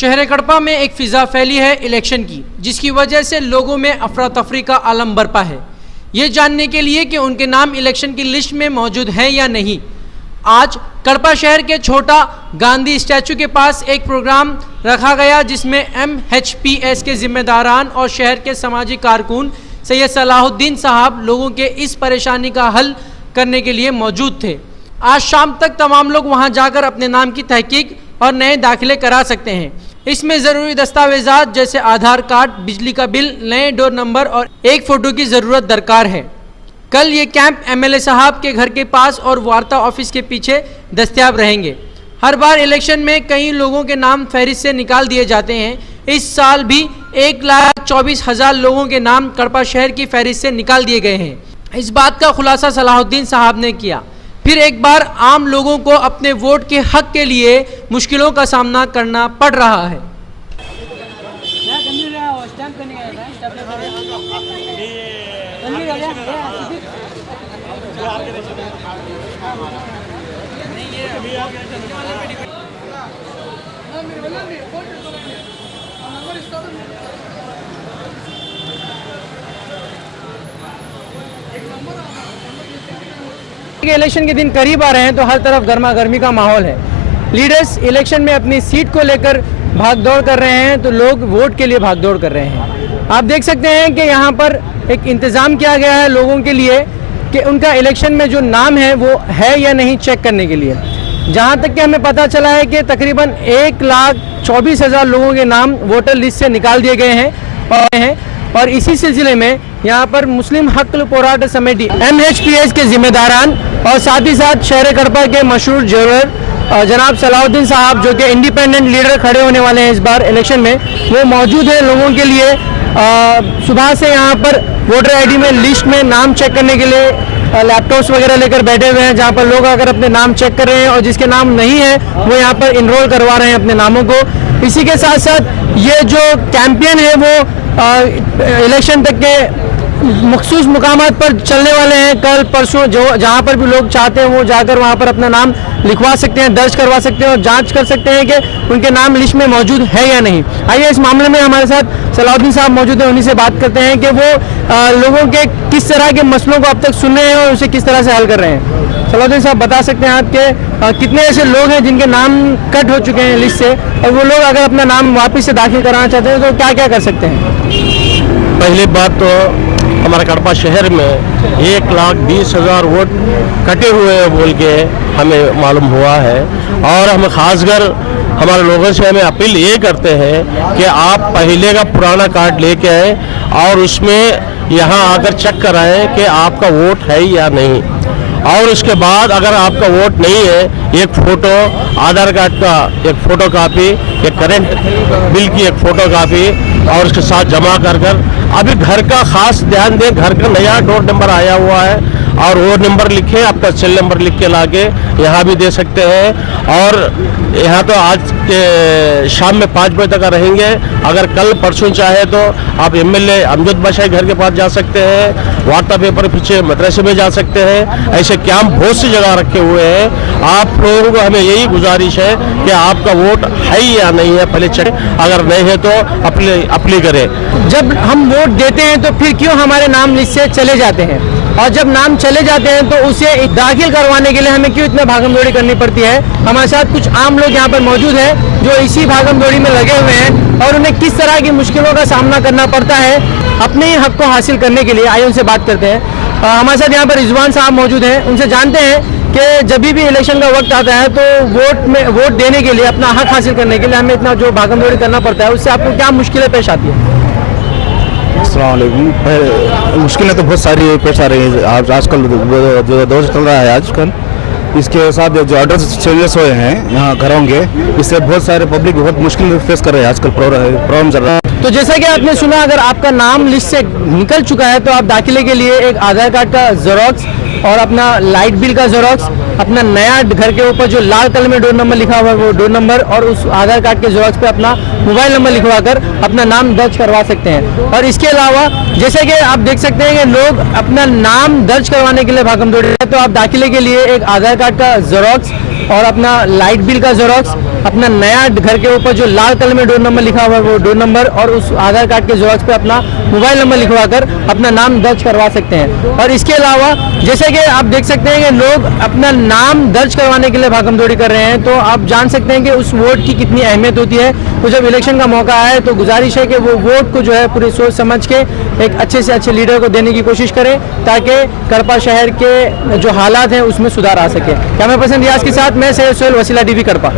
शहर कड़पा में एक फिजा फैली है इलेक्शन की, जिसकी वजह से लोगों में अफरा तफरी का आलम बरपा है। ये जानने के लिए कि उनके नाम इलेक्शन की लिस्ट में मौजूद हैं या नहीं, आज कड़पा शहर के छोटा गांधी स्टैचू के पास एक प्रोग्राम रखा गया, जिसमें MHPS के जिम्मेदारान और शहर के समाजी कारकुन सैयद सलाहुद्दीन साहब लोगों के इस परेशानी का हल करने के लिए मौजूद थे। आज शाम तक तमाम लोग वहां जाकर अपने नाम की तहकीक और नए दाखिले करा सकते हैं। इसमें ज़रूरी दस्तावेजात जैसे आधार कार्ड, बिजली का बिल, नए डोर नंबर और एक फ़ोटो की ज़रूरत दरकार है। कल ये कैंप MLA साहब के घर के पास और वार्ता ऑफिस के पीछे दस्तयाब रहेंगे। हर बार इलेक्शन में कई लोगों के नाम फहरिस्त से निकाल दिए जाते हैं। इस साल भी 1,24,000 लोगों के नाम कड़पा शहर की फहरिस्त से निकाल दिए गए हैं। इस बात का खुलासा सलाहुद्दीन साहब ने किया। फिर एक बार आम लोगों को अपने वोट के हक के लिए मुश्किलों का सामना करना पड़ रहा है। इलेक्शन के दिन करीब आ रहे हैं तो हर तरफ गर्मा गर्मी का माहौल है। लीडर्स इलेक्शन में अपनी सीट को लेकर भागदौड़ कर रहे हैं तो लोग वोट के लिए भागदौड़ कर रहे हैं। आप देख सकते हैं कि यहाँ पर एक इंतज़ाम किया गया है लोगों के लिए कि उनका इलेक्शन में जो नाम है वो है या नहीं चेक करने के लिए। जहाँ तक कि हमें पता चला है कि तकरीबन 1,24,000 लोगों के नाम वोटर लिस्ट से निकाल दिए गए हैं और इसी सिलसिले में यहाँ पर मुस्लिम हक पोराट समिति MHPS के जिम्मेदारान और साथ ही साथ शहर कड़पा के मशहूर ज्वेलर जनाब सलाहुद्दीन साहब, जो कि इंडिपेंडेंट लीडर खड़े होने वाले हैं इस बार इलेक्शन में, वो मौजूद है लोगों के लिए। सुबह से यहाँ पर वोटर ID में लिस्ट में नाम चेक करने के लिए लैपटॉप्स वगैरह लेकर बैठे हुए हैं, जहाँ पर लोग अगर अपने नाम चेक कर रहे हैं और जिसके नाम नहीं है वो यहाँ पर इनरोल करवा रहे हैं अपने नामों को। इसी के साथ साथ ये जो कैंपेन है वो इलेक्शन तक के मखसूस मुकामात पर चलने वाले हैं। कल परसों जो जहाँ पर भी लोग चाहते हैं वो जाकर वहाँ पर अपना नाम लिखवा सकते हैं, दर्ज करवा सकते हैं और जांच कर सकते हैं कि उनके नाम लिस्ट में मौजूद है या नहीं। आइए इस मामले में हमारे साथ सलाहुद्दीन साहब मौजूद हैं, उन्हीं से बात करते हैं कि वो लोगों के किस तरह के मसलों को अब तक सुन रहे हैं और उसे किस तरह से हल कर रहे हैं। सलाहुद्दीन साहब बता सकते हैं आपके कितने ऐसे लोग हैं जिनके नाम कट हो चुके हैं लिस्ट से, और वो लोग अगर अपना नाम वापस से दाखिल कराना चाहते हैं तो क्या क्या कर सकते हैं? पहली बात तो हमारे कड़पा शहर में 1,20,000 वोट कटे हुए हैं बोल के हमें मालूम हुआ है, और हम खासकर हमारे लोगों से हमें अपील ये करते हैं कि आप पहले का पुराना कार्ड लेके आए और उसमें यहाँ आकर चेक कराएं कि आपका वोट है या नहीं, और उसके बाद अगर आपका वोट नहीं है, एक फ़ोटो आधार कार्ड का एक फ़ोटो कापी, एक करंट बिल की एक फ़ोटो कापी और उसके साथ जमा कर अभी घर का खास ध्यान दें। घर का नया डोर नंबर आया हुआ है और वो नंबर लिखे, अपना सेल नंबर लिख के लाके यहाँ भी दे सकते हैं। और यहाँ तो आज के शाम में 5 बजे तक रहेंगे। अगर कल परसों चाहे तो आप MLA अमजद बादशाह घर के पास जा सकते हैं, वार्ता पेपर पीछे मदरसे में जा सकते हैं। ऐसे कैंप बहुत सी जगह रखे हुए हैं। आप लोगों को हमें यही गुजारिश है कि आपका वोट है या नहीं है पहले चेक, अगर नहीं है तो अपील करें। जब हम वोट देते हैं तो फिर क्यों हमारे नाम लिस्ट से चले जाते हैं, और जब नाम चले जाते हैं तो उसे दाखिल करवाने के लिए हमें क्यों इतना भागम दौड़ी करनी पड़ती है? हमारे साथ कुछ आम लोग यहाँ पर मौजूद हैं जो इसी भागम दौड़ी में लगे हुए हैं और उन्हें किस तरह की मुश्किलों का सामना करना पड़ता है अपने ही हक को हासिल करने के लिए। आइए उनसे बात करते हैं। हमारे साथ यहाँ पर रिजवान साहब मौजूद हैं, उनसे जानते हैं कि जब भी इलेक्शन का वक्त आता है तो वोट देने के लिए, अपना हक हासिल करने के लिए हमें इतना जो भागम दौड़ी करना पड़ता है, उससे आपको क्या मुश्किलें पेश आती है? अस्सलाम वालेकुम। मुश्किलें तो बहुत सारी पेश आ रही हैं। आजकल जो दौर चल रहा है आजकल, इसके साथ जो ऑर्डर चेंजेस हुए हैं यहाँ घरों के, इससे बहुत सारे पब्लिक बहुत मुश्किल फेस कर रहे हैं। आजकल प्रॉब्लम चल रहा है। तो जैसा कि आपने सुना, अगर आपका नाम लिस्ट से निकल चुका है तो आप दाखिले के लिए एक आधार कार्ड का ज़ेरॉक्स और अपना लाइट बिल का ज़ेरॉक्स, अपना नया घर के ऊपर जो लाल कलर में डोर नंबर लिखा हुआ है वो डोर नंबर, और उस आधार कार्ड के ज़ेरॉक्स पे अपना मोबाइल नंबर लिखवाकर अपना नाम दर्ज करवा सकते हैं। और इसके अलावा जैसे कि आप देख सकते हैं कि लोग अपना नाम दर्ज करवाने के लिए भागम दौड़ रहे हैं, तो आप दाखिले के लिए एक आधार कार्ड का जेरोक्स और अपना लाइट बिल का जेरोक्स, अपना नया घर के ऊपर जो लाल कलर में डोर नंबर लिखा हुआ है वो डोर नंबर और उस आधार कार्ड के जेरोक्स पे अपना मोबाइल नंबर लिखवाकर अपना नाम दर्ज करवा सकते हैं। और इसके अलावा जैसे कि आप देख सकते हैं कि लोग अपना नाम दर्ज करवाने के लिए भागम दौड़ी कर रहे हैं, तो आप जान सकते हैं कि उस वोट की कितनी अहमियत होती है। तो जब इलेक्शन का मौका आए तो गुजारिश है कि वो वोट को जो है पूरी सोच समझ के एक अच्छे से अच्छे लीडर को देने की कोशिश करें, ताकि कड़पा शहर के जो हालात हैं उसमें सुधार आ सके। कैमरा पर्सन रियाज के साथ मैं सैयद सोहेल, वसीला टीवी कड़पा।